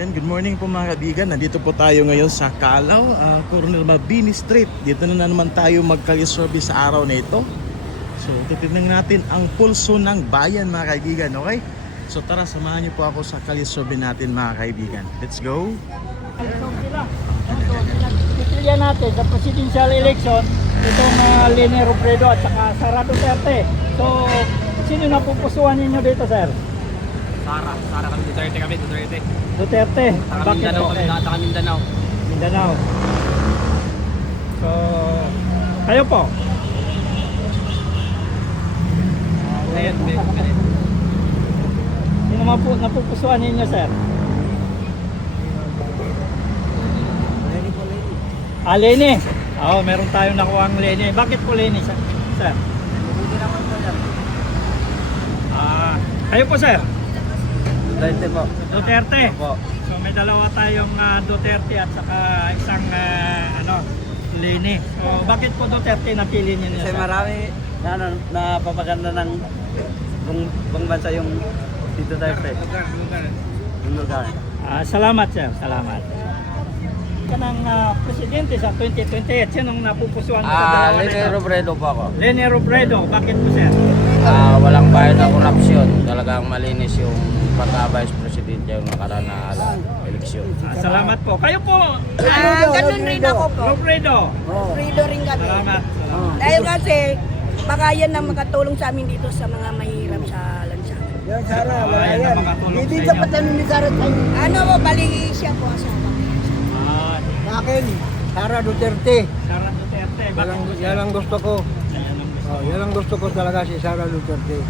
Good morning po mga kaibigan. Nandito po tayo ngayon sa Calao, Coronel Mabini Street. Dito na naman tayo magkalisorbe sa araw na ito. So titignan natin ang pulso ng bayan mga kaibigan, okay? So tara, samahan niyo po ako sa kalisorbe natin mga kaibigan. Let's go! Pipilian natin sa presidential election itong Leni Robredo at saka Sara Duterte. So, sino na pupusuan ninyo dito, sir? Sara kami, Duterte. Duterte. Taka Mindanao kami, taka Mindanao. Mindanao. So, kayo po? Ngayon, Sino naman po napupusuan ninyo, sir? Leni. Oo, meron tayong nakuha ang Leni. Bakit po Leni, sir? Kayo po, sir? Duterte po. Duterte. Opo. So may dalawa tayong Duterte at saka isang Leni. So bakit po Duterte napili niyo niya? Kasi marami napapaganda ng buong bansa yung si Duterte. Yung lugar. Salamat sir, salamat. Kanang presidente sa 2028, sinong napupusuan mo sa dalawa na Leni ito? Robredo po ako. Leni Robredo, bakit po sir? Walang bayad na korupsyon. Talagang malinis yung pagka-vice president yung nakaraan na eleksyon. Salamat po. Kayo po, Ganun rin ako po. Robredo. Fredo rin kami. Salamat. Dahil kasi, baka yan ang makatulong sa amin dito sa mga mahirap sa lansangan. Yan, Sara, wala Yan yan. ang makatulong Hindi sa ka inyo. pa tanong ni Sara tayo. Ano po, bali siya po asawa. Sa akin, Sara Duterte. Sara Duterte, bakit po sir? Yan ang gusto ko. Yan ang gusto. Yan ang gusto ko talaga si Sara Duterte.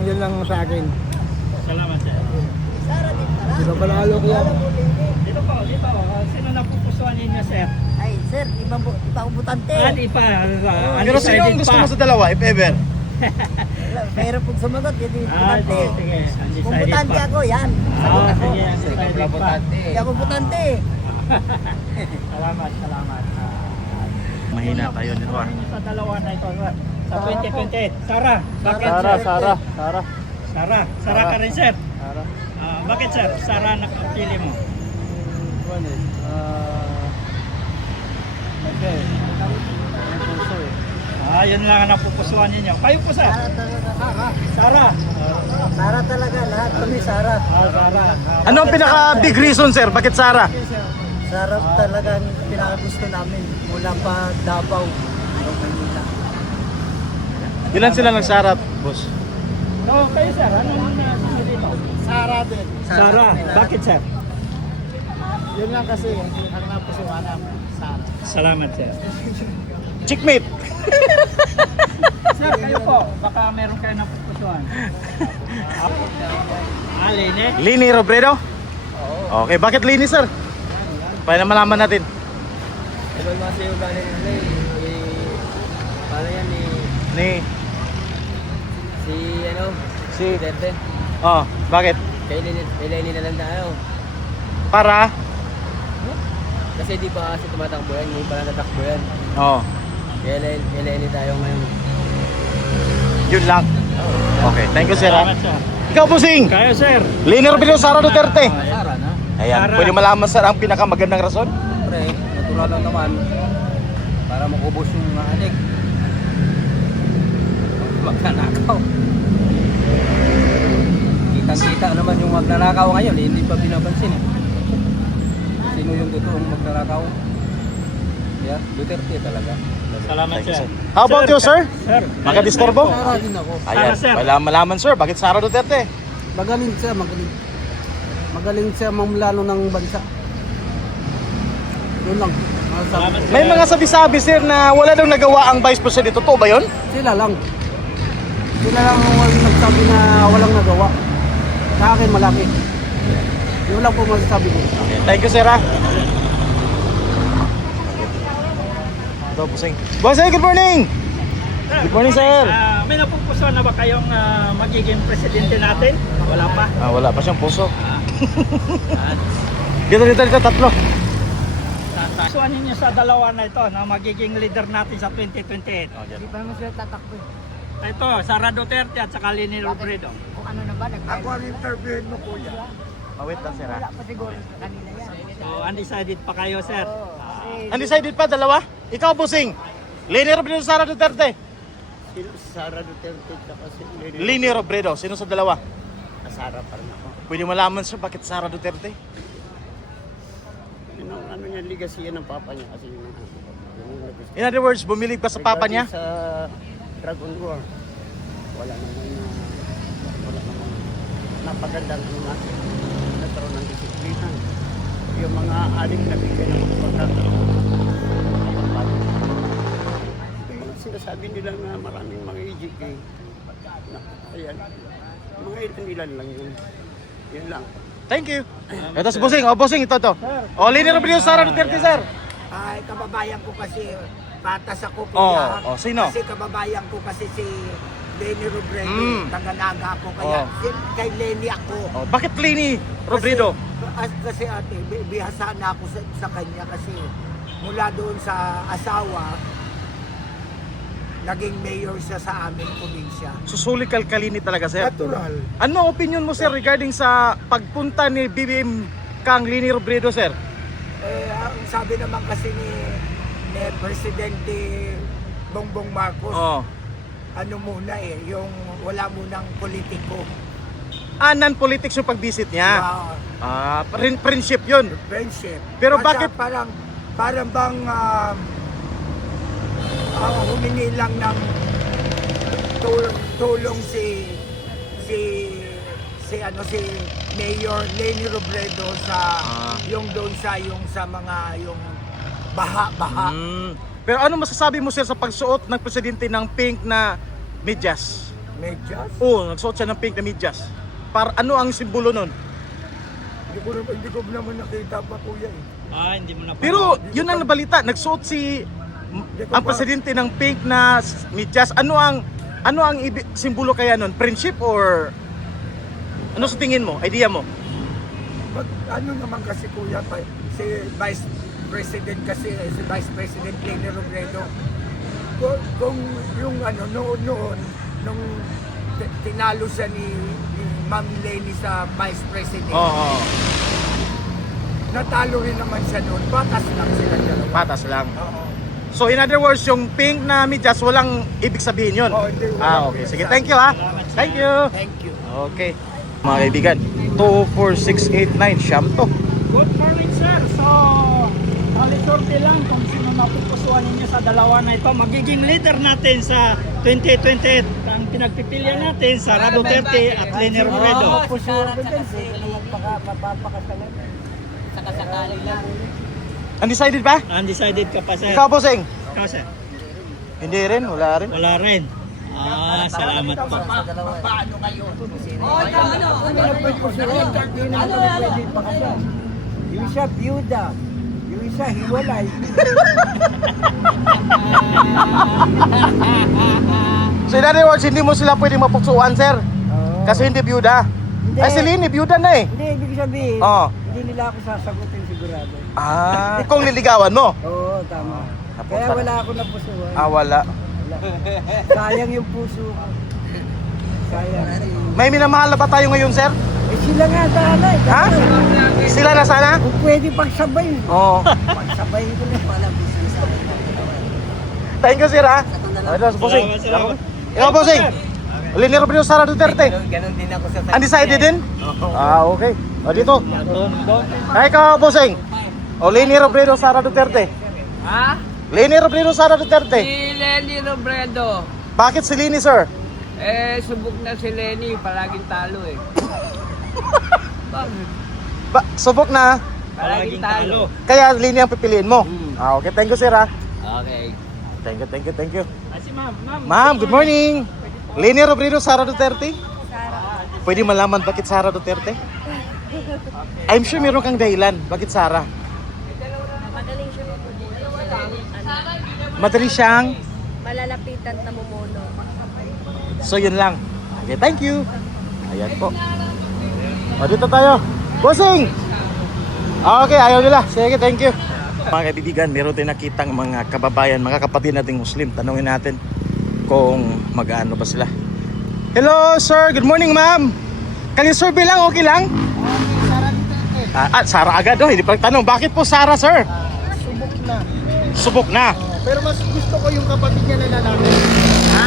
Yan lang sa akin. Salamat sir. Di ba panalo ko yan? Dito po, dito. Sino napupusuan ninyo, sir? Ay, sir, ibang butante. Ipa. Pero sino ang gusto mo sa dalawa, if ever? Pero pag sumagot, yun yung butante. Sige. Kung butante ako, yan. Sige. Undecided pa. Hindi ako butante. Salamat. Mahina tayo nito Sa dalawa na ito, sir. Sa 2028. Sara. Bakit, Sara. Sara ka rin, sir. Bakit, sir? Sara nakapili mo. Yun lang ang napupusuan ninyo. Kayo po, sir. Sara. Sara talaga, lahat kami Sara. Sara. Ano ang pinaka-big reason sir? Bakit Sara? Sara talagang pinakagusto namin mula pa Davao. Manila. Ilan sila nag-Sara, boss? Kayo, sir. Ano ang nasasabi dito? Sara din. Sara. Bakit, sir? Yun lang kasi ang napusuan namin, Sara. Salamat, sir. Chickmate! Sir, kayo po. Baka meron kayo napupusuan. Leni? Leni Robredo? Okay, bakit Leni sir? Para na malaman natin. Ito kasi yung galing paano yan Ni si Duterte. bakit? Kay Leni na lang tayo. Para? Kasi di pa kasi tumatakbo yan, hindi pala natakbo yan. Kaya Leni tayo ngayon. Yun lang. Okay, thank you sir. Salamat, sir. Ikaw Busing! Kayo, sir. Leni Robredo, Sara Duterte. Sara na. Ayan, Sara. pwede malaman sir ang pinakamagandang rason? Siyempre, natural lang naman para makubos yung mga anik. Magnanakaw. Kitang-kita naman yung magnanakaw ngayon, hindi pa pinapansin. Sino yung totoong magnanakaw? Yeah, Duterte talaga. Salamat, sir. How about you sir? Sir. Makadisturbo? Sara din ako. Ayan, Sir. wala malaman sir, bakit Sara Duterte? Magaling siya, magaling. Magaling siya mamlano ng bansa. Yun lang. Salamat, sir. May mga sabi-sabi sir na wala daw nagawa ang Vice President. Totoo ba yun? Sila lang. Sila lang ang nagsabi na walang nagawa. Sa akin malaki. Yun lang po masasabi ko. Thank you sir ha. Ito, Busing. Busing, good morning! Good morning sir! May napupusuan na ba kayong magiging presidente natin? Wala pa. Wala pa siyang puso. Dito, tatlo. Pusuan ninyo sa dalawa na ito na magiging leader natin sa 2028. Hindi pa naman sila tatakbo. Ito, Sara Duterte at saka Leni Robredo. Kung ano na ba, Ako ang interviewin mo kuya. Wait lang, sir. Wala pa siguro kanina yan. So, undecided pa kayo, sir. Undecided pa, dalawa? Ikaw, Busing. Leni Robredo, Sara Duterte. Sino si Sara Duterte at si Leni? Leni Robredo, sino sa dalawa? Sara pa rin ako. Pwede malaman sir, bakit Sara Duterte? Yun ang ano niya, legacy yan ng papa niya kasi yun ang legacy. In other words, bumilig pa sa papa niya? Sa Dragon War, wala namang napagandang natin. Nagkaroon ng disiplina. Yung mga aling na bigyan ng pagkakaroon. Yung mga sinasabi nila na maraming mga EJK, na, ayan, mga ilan lang yun. Yun lang. Thank you. Ito si Busing. O, Busing, ito to. O, Leni Robredo, Sara Duterte, sir. Ay, kababayan ko kasi, patas ako Oh, kuya. oh, sino? Kasi kababayan ko kasi si Leni Robredo, Mm. Taganaga ako. Kaya Oh. kay Leni ako. O, bakit Leni Robredo? Kasi ate, bihasa na ako sa kanya kasi mula doon sa asawa, naging mayor siya sa aming probinsya. Susuli kalkalini talaga, sir. Natural. Ano opinion mo, sir, regarding sa pagpunta ni BBM kang Leni Robredo, sir? Ang sabi naman kasi ni Presidente Bongbong Marcos, Oh. ano muna yung wala munang politiko. Non-politics yung pag-visit niya. Friendship yun. Friendship. Pero Basta bakit- parang bang humingi lang ng tulong si Mayor Leni Robredo sa yung doon sa mga yung baha. Pero ano masasabi mo, sir, sa pagsuot ng presidente ng pink na medyas? Medyas? Oo, nagsuot siya ng pink na medyas. Para ano ang simbolo nun? Hindi ko naman nakita pa kuya eh. Hindi mo na pa. Pero yun ang nabalita, nagsuot ang presidente ng pink na medyas. Ano ang simbolo kaya nun? Friendship or ano sa tingin mo? Idea mo? Ano naman kasi kuya pa, si Vice President Leni Robredo, kung yung noon nung tinalo siya ni Ma'am Leni sa Vice President, Oo, natalo rin naman siya noon, batas lang sila dalawa. patas lang. Oo. So in other words, yung pink na medyas, walang ibig sabihin yun? Oo, hindi, walang Okay. ibig Sige, sabihin. thank you ha. Thank you. Thank you. Okay. Mga kaibigan, 24689, siyam to. Good morning, sir. So, sorte lang kung sino mapupusuan ninyo sa dalawa na ito. Magiging leader natin sa 2028. Ang pinagpipilian natin, Sara Duterte at Leni Robredo. Undecided ba? Undecided ka pa, sir. Ikaw, Bossing? Ikaw, sir. Hindi rin, wala rin. Wala rin. Salamat po. Paano ngayon? Yung isa byuda, yung isa hiwalay. So in other words, hindi mo sila pwedeng mapuksuan, sir. Kasi hindi byuda. Hindi. Ay, si Leni, byuda na eh. Hindi, ibig sabihin, Oo. hindi nila ako sasagutin sigurado. Kung liligawan mo. Oo, tama. Kaya wala ako napusuan. Wala. Sayang yung puso ko. Sayang. May minamahal na ba tayo ngayon, sir? Sila nga sana eh. Ha? Sila na sana? Kung pwede pagsabay. Oo. Pagsabay ko na pala business. Thank you, sir, ha? Ito, Bossing. Salamat. Ikaw, Bossing. Leni Robredo, Sara Duterte. Ganon din ako sa Undecided din? Okay. O, dito. Ay, ikaw, Bossing. O, Leni Robredo, Sara Duterte. Ha? Leni Robredo, Sara Duterte. Si Leni Robredo. Bakit si Leni, sir? Subok na si Leni, palaging talo eh. Bakit? Subok na. Palaging talo. Kaya Leni ang pipiliin mo. Okay. Thank you, sir, ha? Okay. Thank you. Si ma'am. Ma'am, good morning. Leni Robredo, Sara Duterte? Pwede malaman bakit Sara Duterte? I'm sure meron kang dahilan. Bakit Sara? Madali siyang Malalapitan na mumuno. So yun lang. Okay, thank you. Ayan po. O, dito tayo. Bossing! Okay, ayaw nila. Sige, thank you. Mga kaibigan, meron tayong nakitang mga kababayan, mga kapatid nating Muslim. Tanungin natin kung mag-ano ba sila. Hello, sir. Good morning, ma'am. Kali survey lang, okay lang? Sara Sara agad. Oh, hindi pa tanong. Bakit po Sara, sir? Subok na. Subok na. Pero mas gusto ko yung kapatid niya na lalaki. Ha?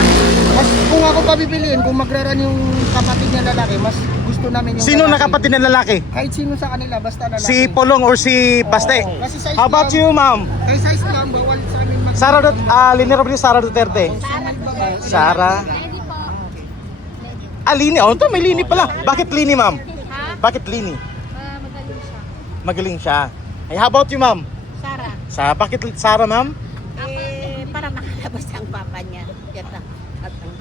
Mas kung ako pabibiliin, kung magraran yung kapatid niya lalaki, mas gusto namin yung Sino na lalaki. kapatid ng lalaki? Kahit sino sa kanila, basta lalaki. Si Polong or si Baste? Kasi size How about lang- you, ma'am? Kay size lang, bawal sa amin mag- Sara Lini Robredo, Sara Duterte. Sara. Lini. Oh, ito may Lini pala. Bakit Lini, ma'am? Bakit Lini? Magaling siya. Magaling siya. Hey, how about you, ma'am? Sara. Bakit Sara, ma'am? Para makalabas ang papa niya. Yan lang. At ang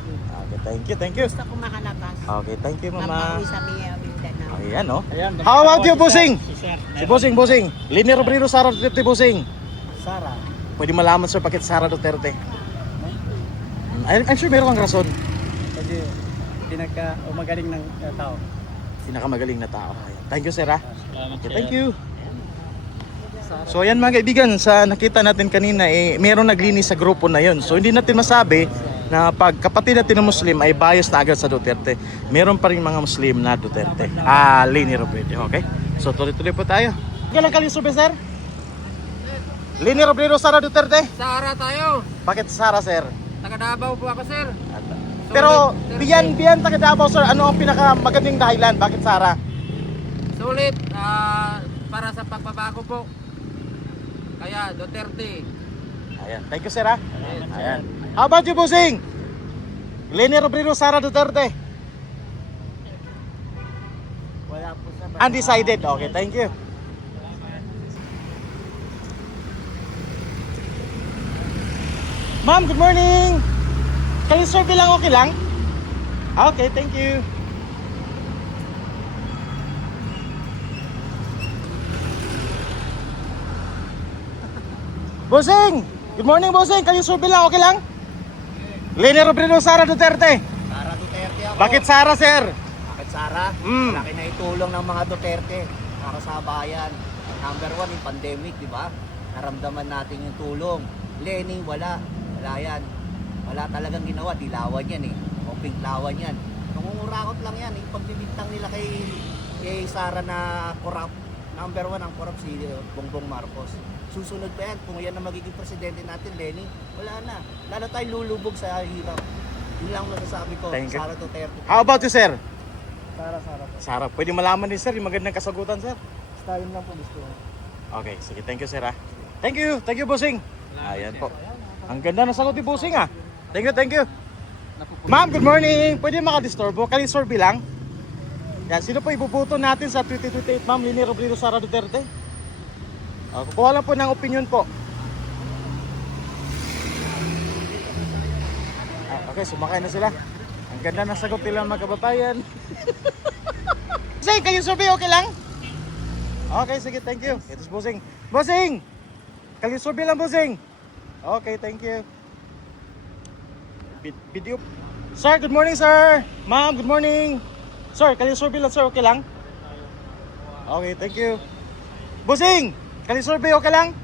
Okay, thank you. gusto ko makalabas. Okay, thank you, mama. Mapauwi sa Mindanao. Ayan, oh. Ayan, How about you, Busing? Si Sir. Si Busing. Lini Robredo, Sara Duterte, Busing. Sara. Pwede malaman, sir, bakit Sara Duterte? I'm sure meron kang rason. Kasi magaling ng tao. Pinakamagaling na tao. Ayan. Thank you, sir, ha? Salamat, Okay, sir. thank you. So ayan mga kaibigan, sa nakita natin kanina, meron naglinis sa grupo na yon. So hindi natin masabi na pag kapatid natin na Muslim ay bias na agad sa Duterte. Meron pa rin mga Muslim na Duterte. Lini Robredo, okay? So tuloy-tuloy po tayo. Kailan kayo sube, sir? Lini Robredo, Sara Duterte? Sara tayo. Bakit Sara, sir? Taga Davao po ako, sir. Pero biyan taga Davao, sir, ano ang pinakamagandang dahilan? Bakit Sara? Sulit para sa pagbabago po. Kaya Duterte. Ayan, thank you, sir, ha? Ayan. How about you, Busing? Lini Robredo, Sara Duterte? Wala po sa Undecided. Okay, thank you. Ma'am, good morning. Can you survey lang, okay lang? Okay, thank you. Bossing! Good morning, Bossing. Can you survey lang, okay lang? Lini Robredo, Sara Duterte. Sara Duterte ako. Bakit Sara, sir? Bakit Sara? Malaki na itulong ng mga Duterte para sa bayan. Number 1 yung pandemic, di ba? Naramdaman natin yung tulong. Lenny, wala. Wala yan. Wala talagang ginawa. Dilawan yan eh. O pink lawan yan. Nangungurakot lang yan. Yung pagbibintang nila kay Sara na corrupt. Number 1 ang corrupt si Bongbong Marcos. Susunod pa yan. Kung yan na magiging presidente natin, Lenny, wala na. Lalo tayo lulubog sa hirap. Yun lang masasabi ko. Thank you. Sara Duterte. How about you, sir? Sara. Sara, pwede malaman din, sir, yung magandang kasagutan, sir? Style lang po gusto ko. Okay, sige, thank you, sir, ha? Thank you, Bossing. Ayan po. Ang ganda ng sagot ni Bossing, ha? Thank you. Ma'am, good morning. Pwede makadisturbo? Kali-survey lang. Yan, sino po ibubuto natin sa 2028, ma'am? Lini Robredo, Sara Duterte? Kukuha lang po ng opinion po. Okay, sumakay na sila. Ang ganda ng sagot nila, mga kababayan. Bossing, kayo survey, okay lang? Okay, sige, thank you. Ito si Bossing. Bossing! Kayo survey lang, Bossing. Okay, thank you. Video. Sir, good morning, sir. Ma'am, good morning. Sir, kayo survey lang, sir, okay lang? Okay, thank you. Bossing! Kayo survey, okay lang?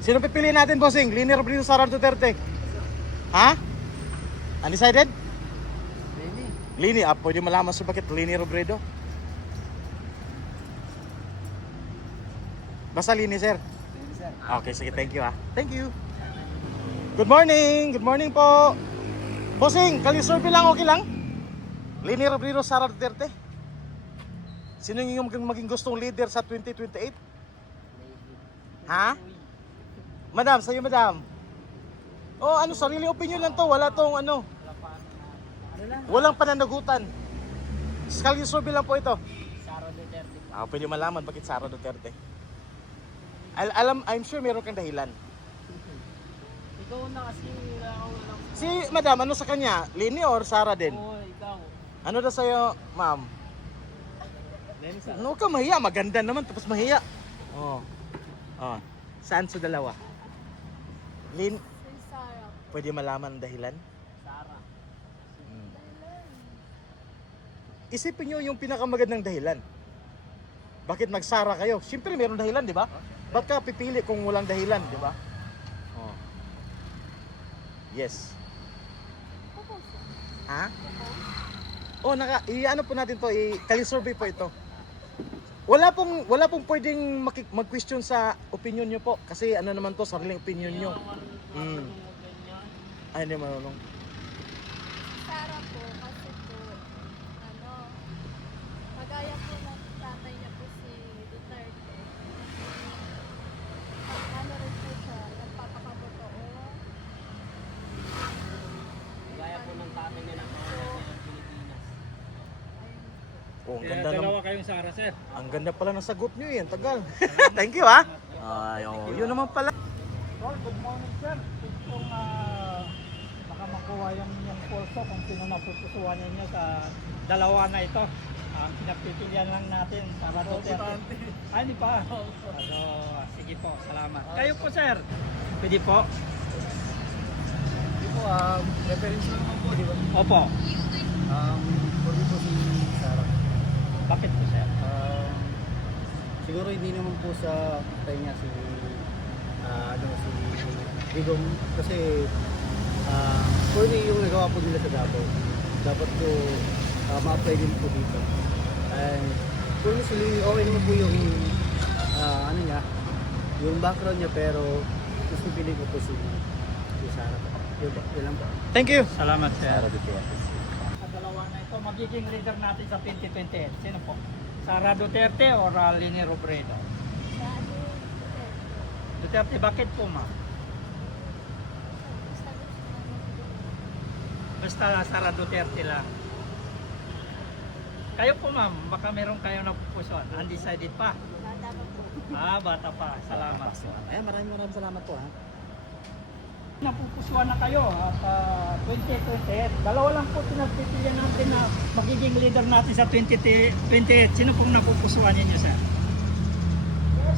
Sino pipiliin natin, Bossing? Lini Robredo, Sara Duterte? Ha? Undecided? Lini, pwede malaman sa bakit Lini Robredo? Basta Lini, sir. Okay, sige, thank you, ha. Thank you. Good morning po. Bossing, kali survey lang, okay lang? Lini Robredo, Sara Duterte? Sino yung maging gustong leader sa 2028? Ha? Madam, sa'yo, madam. Oh, sariling opinion lang to. Wala tong walang pananagutan. Kali survey lang po ito. Sara Duterte. Pwede malaman bakit Sara Duterte. I'm sure meron kang dahilan. Ikaw na kasi wala akong alam. Si madam, ano sa kanya? Lini or Sara din? Oo, ikaw. Ano daw sa'yo, ma'am? Lenny, Sara. Ano ka mahiya? Maganda naman, tapos mahiya. Saan sa dalawa? Lin, Sara. pwede malaman ang dahilan? Sara. Isipin nyo yung pinakamagandang dahilan. Bakit nagsara kayo? Siyempre meron dahilan, di ba? Ba't ka pipili kung walang dahilan, di ba? Yes. Ha? Ano po natin to, kali-survey po ito. wala pong pwedeng mag-question sa opinion nyo po kasi ano naman to, sariling opinion nyo. Ay, hindi marunong. Sara po, kasi po, magaya po ng tatay niya po si Duterte. Rin po siya, nagpapakabotoo. Gaya po ng tatay niya ng Pilipinas. Oh, ang Kaya ganda dalawa ng, kayong Sara, sir. ang ganda pala ng sagot nyo eh, ang tagal. Thank you ha. Ay, oh, yun naman pala. Tol, good morning, sir. Kung baka makuha yung pulso kung sino napupusuan ninyo sa dalawa na ito. Ang pinagpipilian lang natin, Sara Duterte. Ay, di pa. So, sige po, salamat. Kayo po, sir. Pwede po? Hindi po, reference lang naman po, di ba? Opo. Pwede po si Sarah. Bakit po, sir? Siguro hindi naman po sa tatay niya si si Digong kasi pwede yung nagawa po nila sa Davao. Dapat po ma-apply din po dito. And honestly, okay naman po yung ano niya, yung background niya, pero mas pipili ko po si Sarah. Yun lang po. Thank you. Salamat, sir. Sa dalawa na ito, magiging leader natin sa 2028. Sino po? Sara Duterte o Leni Robredo? Duterte, bakit po, ma'am? Basta Sara Duterte lang. Kayo po, ma'am, baka meron kayo napupusuan. Undecided pa. Bata pa. Salamat. Maraming salamat po ha. Napupusuan na kayo at 2028. Dalawa lang po pinagpipilian natin na magiging leader natin sa 2028. Sino pong napupusuan ninyo, sir?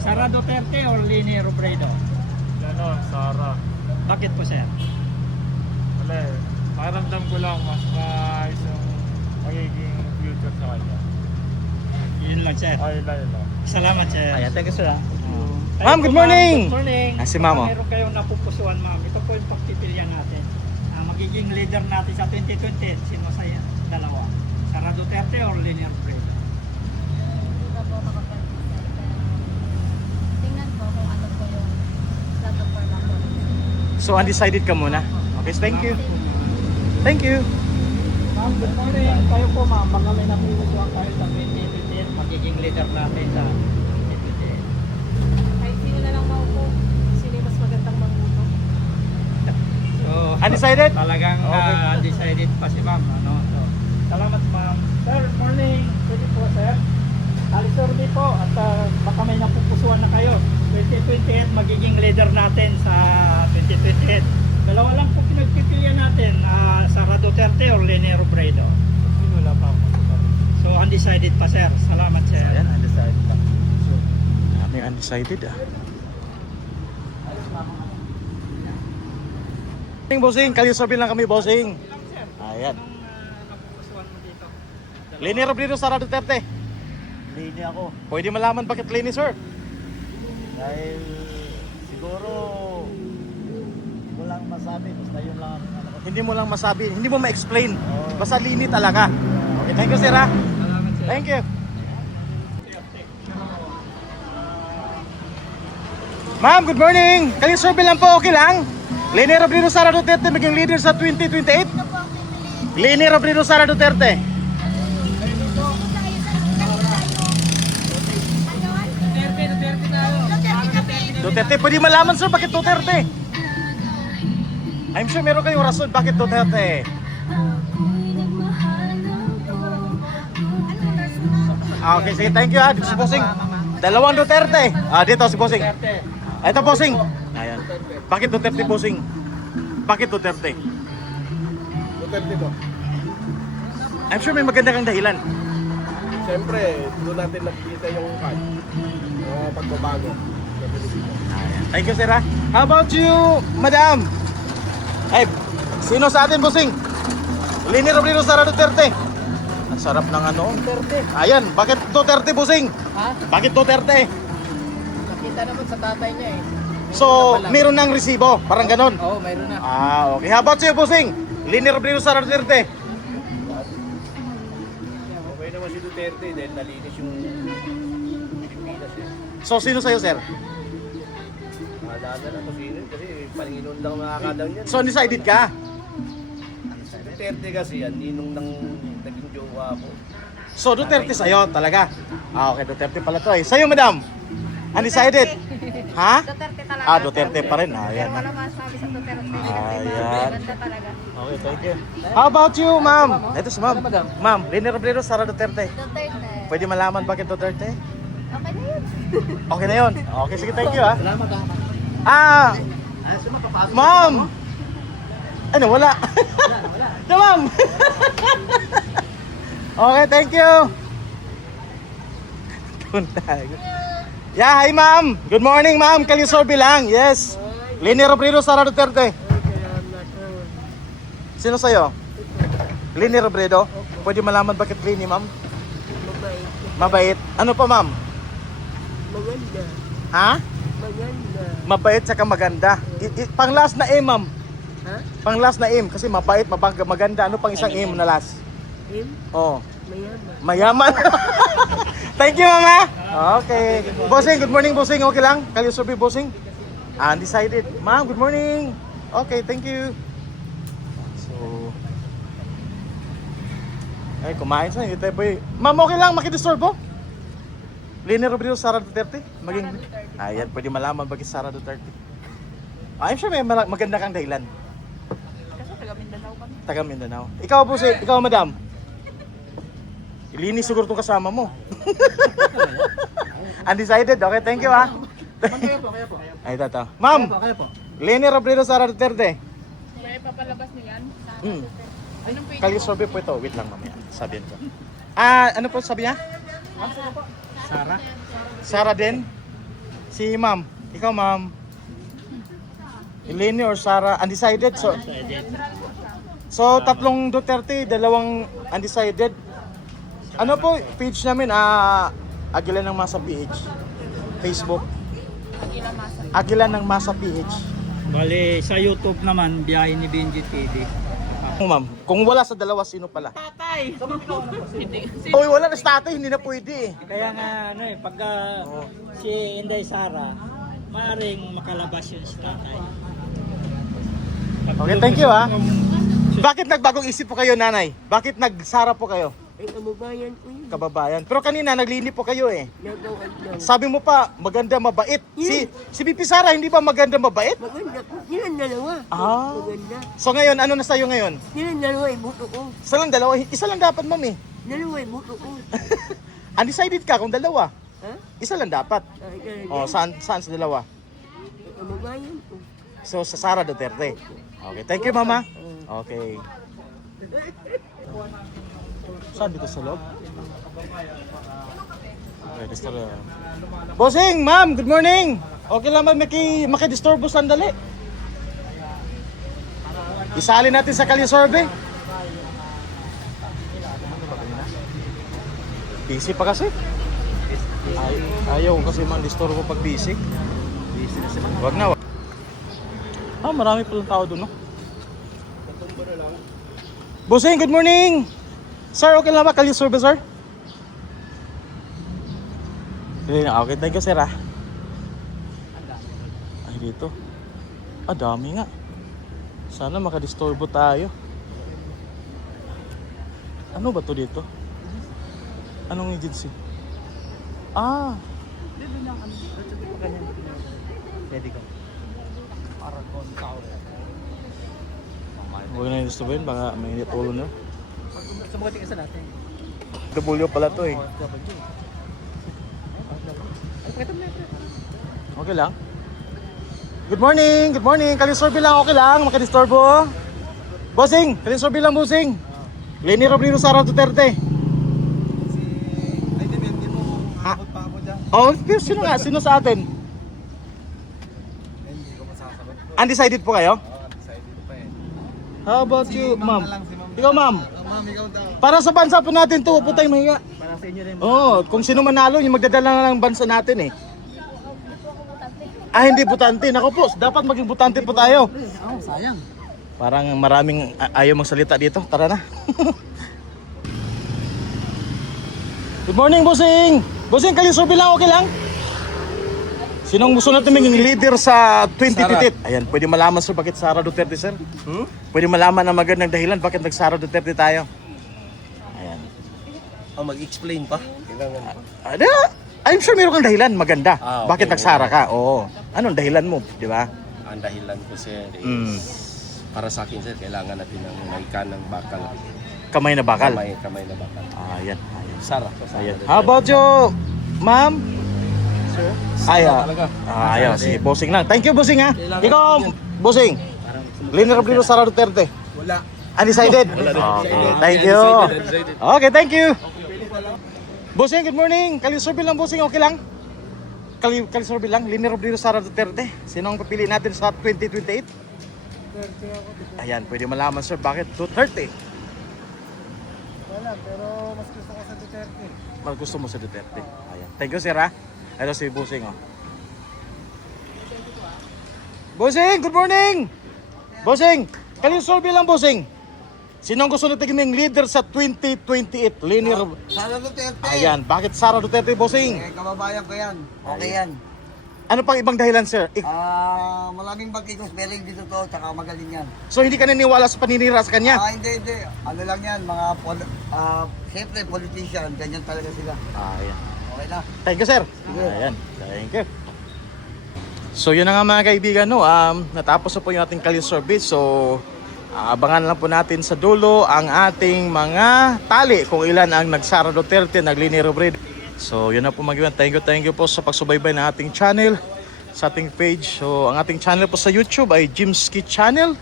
Sara Duterte o Leni Robredo? Sara. Bakit po, sir? Wala eh. Pakiramdam ko lang mas maayos yung magiging future sa kanya. Yun lang, sir. Ay, lang. Salamat, sir. Thank you sir. Ayun Ma'am, po, good morning. Good morning. Si Baka ma'am, oh. meron kayong napupusuan, ma'am. Ito po yung pagpipilian natin. Magiging leader natin sa 2020. Sino sa yan? Dalawa. Sara Duterte or Leni Robredo? Hindi pa po makapag-decide. Tingnan po kung ano po yung platform ako. So undecided ka muna. Okay, thank you. Thank you. Ma'am, good morning. Kayo po, ma'am. Baka may napupusuan kayo sa 2020. Magiging leader natin sa 2020. Kahit sino na lang maupo, sino yung mas magandang manguto. So, Undecided? talagang undecided pa si ma'am. So, salamat, ma'am. Sir, good morning. Pwede po, sir. Alisordi po. At baka may napupusuan na kayo. 2028, magiging leader natin sa 2028. Dalawa lang po pinagpipilian natin. Sara Duterte or Leni Robredo. Wala pa ako masasabi. So, undecided pa, sir. Salamat, sir. Ayan, undecided lang. May undecided ah. Bossing, kalisobin lang kami, bossing. Ayan. Anong napupusuan mo dito? Leni Robredo, Sara Duterte. Leni ako. Pwede malaman bakit Leni, sir? Dahil siguro hindi ko lang masabi. Basta yun lang ang ano ko. Hindi mo lang masabi, hindi mo ma-explain. Basta Leni talaga. Okay, thank you, sir ha. Salamat, sir. Thank you. Ma'am, good morning. Kalisobin lang po, okay lang? Leni Robredo, Sara Duterte maging leader sa 2028? Leni Robredo, Sara Duterte. Duterte, pwede malaman sir bakit Duterte? I'm sure meron kayong rason bakit Duterte. Okay, sige, thank you ha. Dito si Bossing. Dalawang Duterte. Dito si Bossing. Ito Bossing. Ayan. Bakit Duterte, Bossing? Bakit Duterte? Duterte po. I'm sure may maganda kang dahilan. Siyempre, doon natin nakikita yung pagbabago sa Pilipinas. Thank you, sir ha. How about you, madam? Ay, sino sa atin, Bossing? Leni Robredo, Sara Duterte. Ang sarap ng ano. Duterte. Ayan, bakit Duterte, Bossing? Ha? Bakit Duterte? Nakita naman sa tatay niya eh. So, meron ng resibo, parang ganon. Oo, mayroon na. Okay. How about you, Bossing? Leni Robredo, Sara Duterte. Okay naman si Duterte dahil nalinis yung So, sino sa'yo, sir? Maalala na to sino kasi Panginoon lang nakakadaw niyan. So, undecided ka? Duterte kasi yan, ninong nang naging jowa ko. So, Duterte sa'yo talaga? Ah, okay, Duterte pala to eh. Sa'yo, madam? Undecided? Ha? Duterte talaga. Ah, Duterte pa rin. Ah, yan. Wala masabi sa Duterte. Ayan. Ganda talaga. Okay, thank you. How about you, ma'am? Ito si ma'am. Ma'am, Leni Robredo, Sara Duterte. Duterte. Pwede malaman bakit Duterte? Okay na yun. Okay na yun. Okay, sige, thank you, ha. Ah, ma'am! Ano, wala? Ito, ma'am! Okay, thank you! Yeah, hi, ma'am! Good morning, ma'am! Kalisorbe lang, yes! Leni Robredo, Sara Duterte. Sino sa'yo? Leni Robredo? Pwede malaman bakit Leni, ma'am? Mabait. Mabait. Ano pa, ma'am? Maganda. Ha? Maganda. Mabait tsaka maganda. Pang last na M, ma'am. Ha? Pang last na M kasi mabait, maganda. Ano pang isang M na last? Im? Oh, Mayaman. mayaman. Thank you, mama. Okay. Bossing, good morning, bossing. Okay lang? Kalisorbe, bossing? Undecided. Ma'am, good morning. Okay, thank you. So, ay, kumain sa ito boy. Ma'am, okay lang makidisturbo? Leni Robredo, Sara Duterte? Maging ayan, pwede malaman bakit Sara Duterte. I'm sure may maganda kang dahilan. Kasi taga Mindanao kami. Taga Mindanao. Ikaw po si, ikaw madam. Linis siguro itong kasama mo. Undecided. Okay, thank you, ha. Kaya po. Ay, tata. Ma'am, Kaya po. Leni Robredo, Sara Duterte. May papalabas niyan. Hmm. Anong pwede? Kalisorbe po ito. Wait lang mamaya. Sabihin ko. Ah, ano po sabi niya? Sara? Sara din? Si ma'am. Ikaw, ma'am. Leni or Sara? Undecided. So tatlong Duterte, dalawang undecided. Ano po, page namin, Agilan ng Masa PH. Facebook. Agilan ng Masa PH. Bali, sa YouTube naman, Biyahe ni Benji TV. Ma'am, kung wala sa dalawa, sino pala? Tatay! Hindi. Uy, wala na sa tatay, hindi na pwede eh. Kaya nga, pagka si Inday Sara, maaaring makalabas yun si tatay. Okay, thank you, ha. Bakit nagbagong isip po kayo, nanay? Bakit nagsara po kayo? Ay, kababayan ko yun. Kababayan. Pero kanina, naglini po kayo eh. Nagawad lang. Sabi mo pa, maganda, mabait. Si Bibi Sara, hindi ba maganda, mabait? Maganda po. Nilang dalawa. Ah. Maganda. So ngayon, ano na sa'yo ngayon? Nilang dalawa ibuto ko. Isa lang dalawa, isa lang dapat, ma'am eh. Dalawa ibuto ko. Undecided ka kung dalawa. Ha? Isa lang dapat. Ay, talaga. Oh, saan sa dalawa? Kababayan ko. So sa Sara Duterte. Okay, thank you, mama. Okay. Saan dito sa loob? Okay, disturbo. Bossing, ma'am, good morning. Okay lang ba makidisturbo sandali? Isali natin sa Kalisorbe. Busy pa kasi. Ayaw kasi man disturbo pag busy. Busy na sila. Wag na. Ah, marami palang tao doon, no? Bossing, good morning. Sir, okay lang ba Kalisorbe, sir? Okay, thank you, sir, ah. Ay, dito. Ah, dami nga. Sana makadisturbo tayo. Ano ba to dito? Anong agency? Ah. Medical. Huwag na yung disturboin, baka may ulo na. Sa mga tingin sa natin. W pala to eh. Okay lang. Good morning, good morning. Kalisorbe lang, okay lang. Makadisturbo. Bossing, Kalisorbe lang, bossing. Leni Robredo, Sara Duterte. Ay, hindi mo Ha? abot pa ako dyan. Oh, pero sino nga? Sino sa atin? Hindi ko masasagot. Undecided po kayo? Undecided pa eh. How about you, ma'am? Ikaw, ma'am. Ma'am, ikaw daw. Para sa bansa po natin to, po tayong mahiya. Para sa inyo rin. Oo, kung sino manalo, yung magdadala na ng bansa natin eh. Ah, hindi butante. Nako po, dapat maging butante po tayo. Oh, sayang. Parang maraming ayaw magsalita dito. Tara na. Good morning, bossing. Bossing, Kalisorbe lang, okay lang? Sinong gusto natin maging leader sa 2028? Ayan, pwede malaman sir bakit Sara Duterte sir? Pwede malaman ang magandang dahilan bakit nag-Sara Duterte tayo? Ayan. Mag-explain pa? Ada, I'm sure meron kang dahilan maganda. Okay. Bakit nag-Sara ka? Oo. Anong dahilan mo, di ba? Ang dahilan ko sir is, Mm. para sa akin sir, kailangan natin ng maikan ng bakal. Kamay na bakal. Kamay na bakal. Ayan. Sara. Ayan. How about you, ma'am? Sir? Ayaw. Talaga. Ayaw, si Bossing lang. Thank you, Bossing ha. Ikaw, Bossing. Leader of Lino Sara Duterte. Wala. Undecided? Okay, thank you. Okay, thank you. Bossing, good morning. Kalisurvey lang, Bossing. Okay lang? Kalisurvey lang. Leader of Lino Sara Duterte. Sino ang papili natin sa 2028? Ayan, pwede malaman, sir. Bakit Duterte? Wala, pero mas gusto ko sa Duterte. Mas gusto mo sa Duterte. Ayan. Thank you, sir ha. Ito si Bossing, oh. Bossing, good morning! Bossing, kalisurvey lang, Bossing. Sino ang gusto natin maging leader sa 2028? Linear. Sara Duterte. Ayan, bakit Sara Duterte, Bossing? Kababayan ko yan. Okay yan. Ano pang ibang dahilan, sir? Maraming bagkikos, meron dito to, tsaka magaling yan. So hindi ka naniniwala sa paninira sa kanya? Hindi. Ano lang yan, siyempre politician, ganyan talaga sila. Ayan. Okay na. Thank you, sir. Ayan, thank you. So yun na nga mga kaibigan, no? Natapos na po yung ating kalisurvey. So abangan lang po natin sa dulo ang ating mga tali kung ilan ang nag-Sara Duterte, nag-Linear Breed. So yun na po mga kaibigan. Thank you po sa pagsubaybay ng ating channel, sa ating page. So ang ating channel po sa YouTube ay Jimski Channel.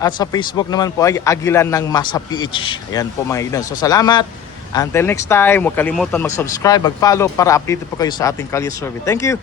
At sa Facebook naman po ay Agilan ng Masa PH. Ayan po mga kaibigan. So salamat. Until next time, huwag kalimutan mag-subscribe, mag-follow para update po kayo sa ating Kalye Survey. Thank you!